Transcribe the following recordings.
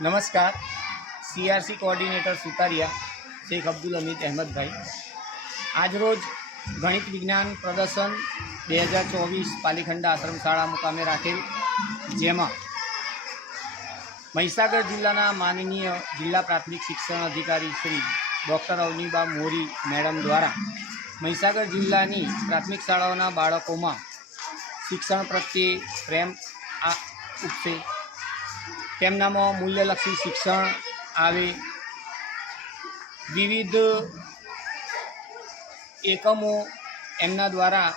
નમસ્કાર. CRC coordinator Sutariya, Shaikh Abdul Hamid અહેમદભાઈ. આજરોજ ગણિત વિજ્ઞાન પ્રદર્શન બે હજાર ચોવીસ પાલીખંડા આશ્રમ શાળા મુકામે રાખેલ, જેમાં મહીસાગર જિલ્લાના માનનીય જિલ્લા પ્રાથમિક શિક્ષણ અધિકારી શ્રી ડૉક્ટર અવનીબા મોરી મેડમ દ્વારા મહીસાગર જિલ્લાની પ્રાથમિક શાળાઓના બાળકોમાં શિક્ષણ પ્રત્યે પ્રેમ આ ઉપસે તેમનામાં મૂલ્યલક્ષી શિક્ષણ આવે. વિવિધ એકમો એમના દ્વારા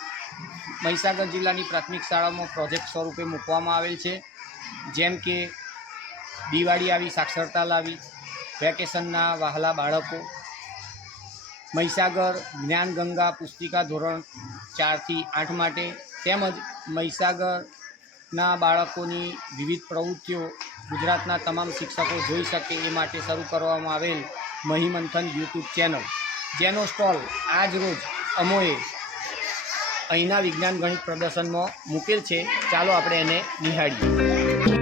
મહીસાગર જિલ્લાની પ્રાથમિક શાળામાં પ્રોજેક્ટ સ્વરૂપે મૂકવામાં આવેલ છે. જેમ કે દિવાળી આવી, સાક્ષરતા લાવી, વેકેશનના વહાલા બાળકો, મહીસાગર જ્ઞાનગંગા પુસ્તિકા ધોરણ ચારથી આઠ માટે તેમજ મહીસાગરના બાળકોની વિવિધ પ્રવૃત્તિઓ ગુજરાતના તમામ શિક્ષકો જોઈ શકે એ માટે શરૂ કરવામાં આવેલ મહીમંથન યુટ્યુબ ચેનલ. જેનો સ્ટોલ આજ રોજ અમોએ અહીંના વિજ્ઞાન ગણિત પ્રદર્શનમાં મૂકેલ છે. ચાલો આપણે એને નિહાળીએ.